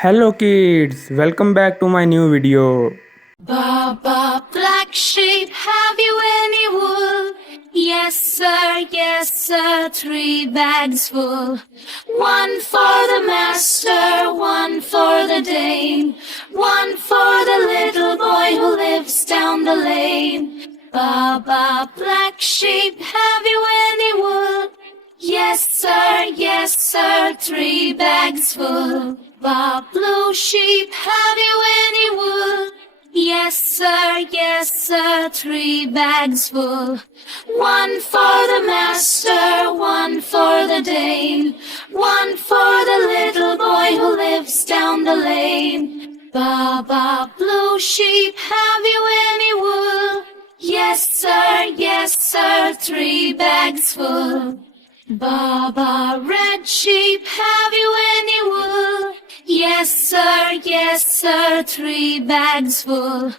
Hello kids, welcome back to my new video. Baba, black sheep, have you any wool? Yes sir, 3 bags full. One for the master, one for the dame, one for the little boy who lives down the lane. Baba, black sheep, have you any wool? Yes sir, 3 bags full. Bob, blue sheep, have you any wool? Yes sir, 3 bags full. One for the master, one for the dame, one for the little boy who lives down the lane. Baba, blue sheep, have you any wool? Yes sir, 3 bags full. Baba, red sheep, have you any wool? Yes sir, 3 bags full.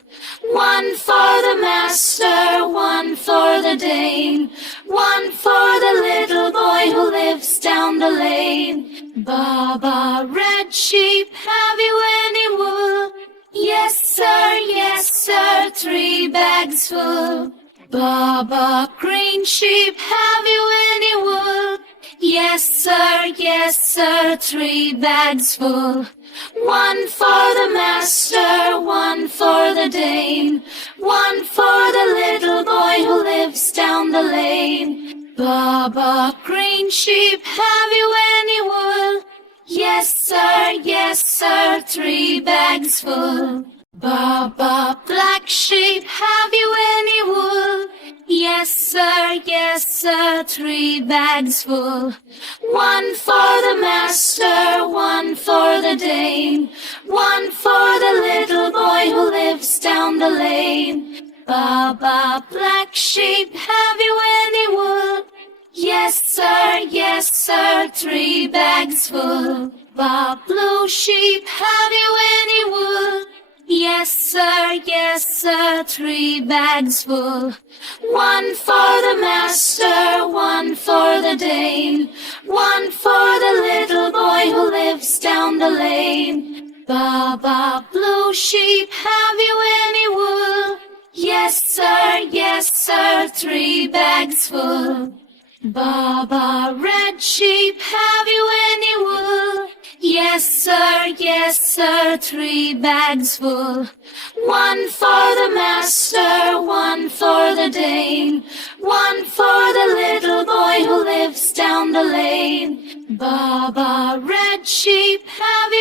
One for the master, one for the dame, one for the little boy who lives down the lane. Baba, red sheep, have you any wool? Yes sir, 3 bags full. Baba, green sheep, have you any wool? Yes sir, 3 bags full. One for the master, one for the dame, one for the little boy who lives down the lane. Baba, green sheep, have you any wool? Yes sir, 3 bags full. Baba, black sheep, have you any wool? Yes sir, 3 bags full. One for the master, one for the dame, one for the little boy who lives down the lane. Baba, black sheep, have you any wool? Yes sir, 3 bags full. Bob, blue sheep, have you any wool? Yes sir, 3 bags full. One for the master, one for the dame, one for the little boy who lives down the lane. Baba, blue sheep, have you any wool? Yes sir, 3 bags full. Baba, red sheep, have you any wool? Yes sir, 3 bags full. One for the master, one for the dame, one for the little boy who lives down the lane. Baba, red sheep, have you